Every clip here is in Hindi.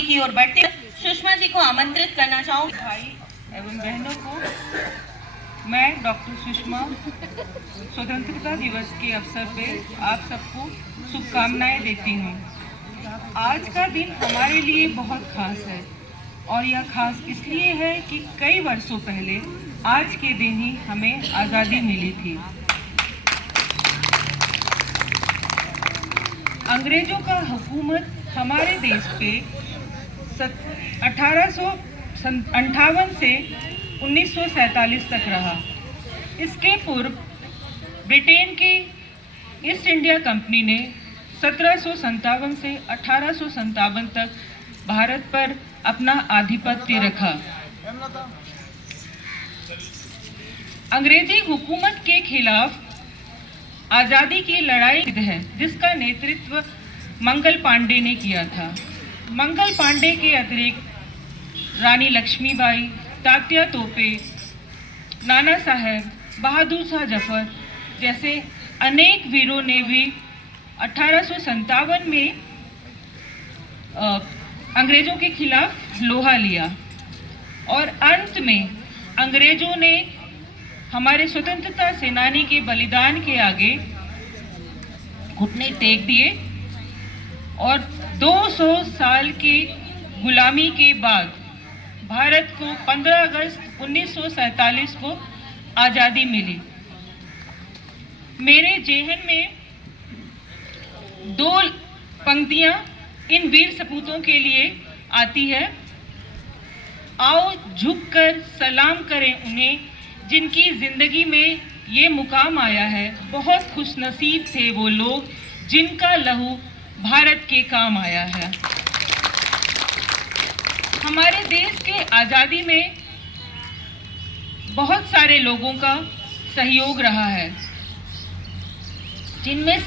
की ओर बढ़ते सुषमा जी को आमंत्रित करना चाहूँ। भाई एवं बहनों को मैं डॉक्टर सुषमा स्वतंत्रता दिवस के अवसर पे आप सबको शुभकामनाएं देती हूँ। आज का दिन हमारे लिए बहुत खास है और यह खास इसलिए है कि कई वर्षों पहले आज के दिन ही हमें आज़ादी मिली थी। अंग्रेजों का हुकूमत हमारे देश पे 1858 से 1947 तक रहा। इसके पूर्व ब्रिटेन की ईस्ट इंडिया कंपनी ने 1757 से 1857 तक भारत पर अपना आधिपत्य रखा। अंग्रेजी हुकूमत के खिलाफ आज़ादी की लड़ाई है जिसका नेतृत्व मंगल पांडे ने किया था। मंगल पांडे के अतिरिक्त रानी लक्ष्मीबाई, तात्या तोपे, नाना साहेब, बहादुर शाह जफर जैसे अनेक वीरों ने भी 1857 में अंग्रेजों के खिलाफ लोहा लिया और अंत में अंग्रेजों ने हमारे स्वतंत्रता सेनानी के बलिदान के आगे घुटने टेक दिए और 200 साल की गुलामी के बाद भारत को 15 अगस्त 1947 को आज़ादी मिली। मेरे जेहन में दो पंक्तियां इन वीर सपूतों के लिए आती है। आओ झुककर सलाम करें उन्हें जिनकी जिंदगी में ये मुकाम आया है। बहुत खुशनसीब थे वो लोग जिनका लहू भारत के काम आया है। हमारे देश के आज़ादी में बहुत सारे लोगों का सहयोग रहा है, जिनमें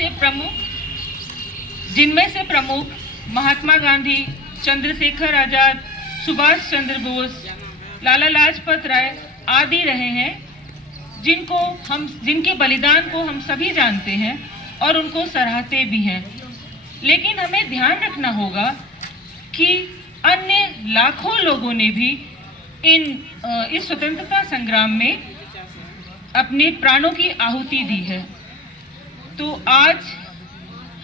से प्रमुख महात्मा गांधी, चंद्रशेखर आजाद, सुभाष चंद्र बोस, लाला लाजपत राय आदि रहे हैं, जिनके बलिदान को हम सभी जानते हैं और उनको सराहते भी हैं। लेकिन हमें ध्यान रखना होगा कि अन्य लाखों लोगों ने भी इस स्वतंत्रता संग्राम में अपने प्राणों की आहुति दी है। तो आज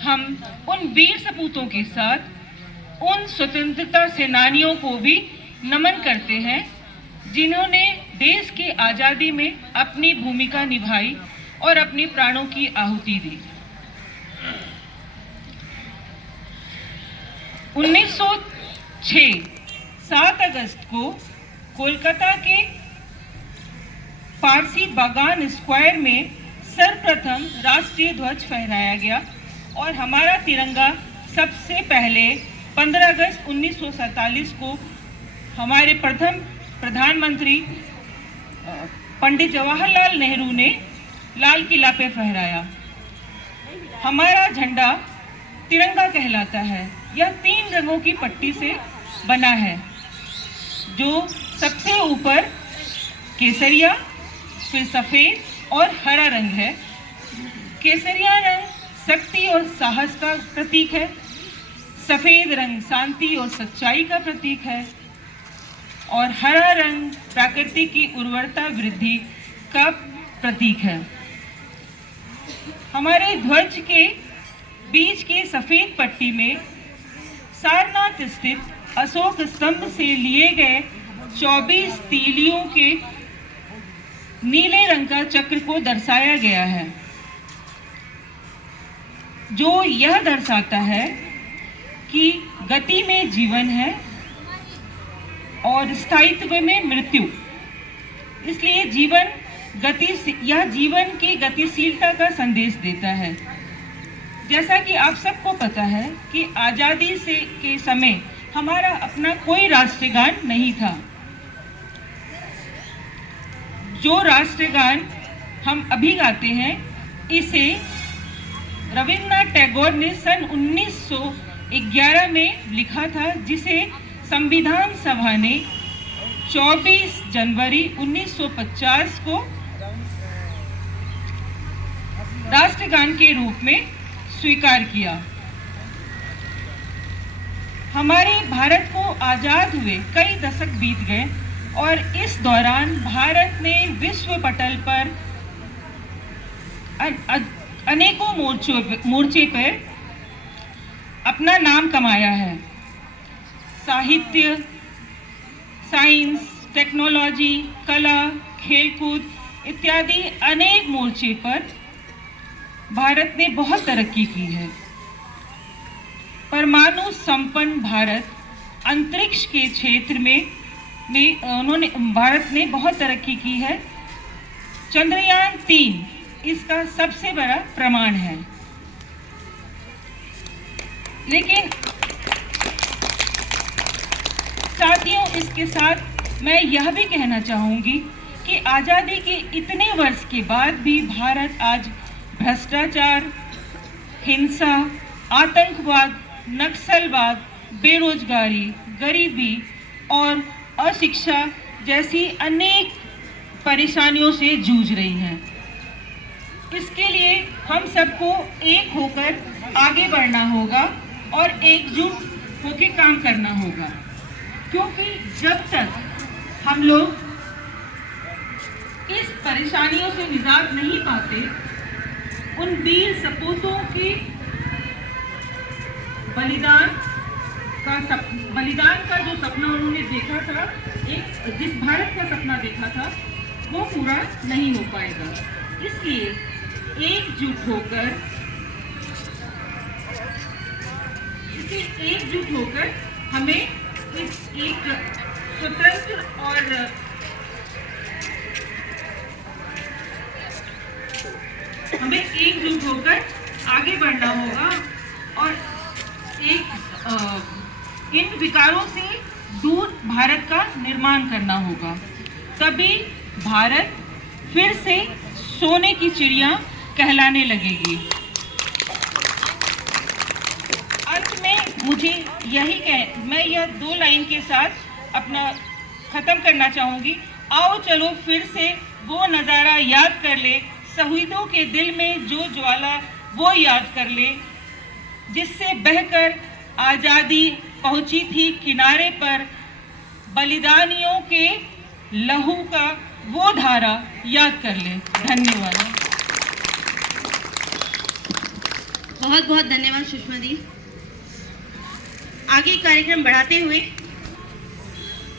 हम उन वीर सपूतों के साथ उन स्वतंत्रता सेनानियों को भी नमन करते हैं जिन्होंने देश के आज़ादी में अपनी भूमिका निभाई और अपने प्राणों की आहुति दी। 1906 7 अगस्त को कोलकाता के पारसी बागान स्क्वायर में सर्वप्रथम राष्ट्रीय ध्वज फहराया गया और हमारा तिरंगा सबसे पहले 15 अगस्त 1947 को हमारे प्रथम प्रधानमंत्री पंडित जवाहरलाल नेहरू ने लाल किला पे फहराया। हमारा झंडा तिरंगा कहलाता है। यह 3 रंगों की पट्टी से बना है, जो सबसे ऊपर केसरिया, फिर सफ़ेद और हरा रंग है। केसरिया रंग शक्ति और साहस का प्रतीक है, सफ़ेद रंग शांति और सच्चाई का प्रतीक है और हरा रंग प्रकृति की उर्वरता वृद्धि का प्रतीक है। हमारे ध्वज के बीच के सफ़ेद पट्टी में सारनाथ स्थित अशोक स्तंभ से लिए गए 24 तीलियों के नीले रंग का चक्र को दर्शाया गया है, जो यह दर्शाता है कि गति में जीवन है और स्थायित्व में मृत्यु। इसलिए यह जीवन की गतिशीलता का संदेश देता है। जैसा कि आप सबको पता है कि आज़ादी के समय हमारा अपना कोई राष्ट्रगान नहीं था। जो राष्ट्रगान हम अभी गाते हैं इसे रविन्द्रनाथ टैगोर ने सन 1911 में लिखा था, जिसे संविधान सभा ने 24 जनवरी 1950 को राष्ट्रगान के रूप में स्वीकार किया। हमारे भारत को आज़ाद हुए कई दशक बीत गए और इस दौरान भारत ने विश्व पटल पर अनेकों मोर्चे पर अपना नाम कमाया है। साहित्य, साइंस, टेक्नोलॉजी, कला, खेलकूद इत्यादि अनेक मोर्चे पर भारत ने बहुत तरक्की की है। परमाणु संपन्न भारत, अंतरिक्ष के क्षेत्र में भारत ने बहुत तरक्की की है। चंद्रयान 3 इसका सबसे बड़ा प्रमाण है। लेकिन साथियों, इसके साथ मैं यह भी कहना चाहूँगी कि आज़ादी के इतने वर्ष के बाद भी भारत आज भ्रष्टाचार, हिंसा, आतंकवाद, नक्सलवाद, बेरोजगारी, गरीबी और अशिक्षा जैसी अनेक परेशानियों से जूझ रही है। इसके लिए हम सबको एक होकर आगे बढ़ना होगा और एकजुट होकर काम करना होगा, क्योंकि जब तक हम लोग इस परेशानियों से निजात नहीं पाते, उन वीर सपूतों की बलिदान का जो सपना उन्होंने देखा था, जिस भारत का सपना देखा था, वो पूरा नहीं हो पाएगा। इसलिए एकजुट होकर हमें इस एक स्वतंत्र और हमें एकजुट होकर आगे बढ़ना होगा और इन विकारों से दूर भारत का निर्माण करना होगा। तभी भारत फिर से सोने की चिड़िया कहलाने लगेगी। अंत में मुझे मैं यह 2 लाइन के साथ अपना खत्म करना चाहूँगी। आओ चलो फिर से वो नज़ारा याद कर ले, शहीदों के दिल में जो ज्वाला वो याद कर ले, जिससे बहकर आज़ादी पहुंची थी किनारे पर। बलिदानियों के लहू का वो धारा याद कर ले। धन्यवाद। बहुत बहुत धन्यवाद सुषमा दी। आगे कार्यक्रम बढ़ाते हुए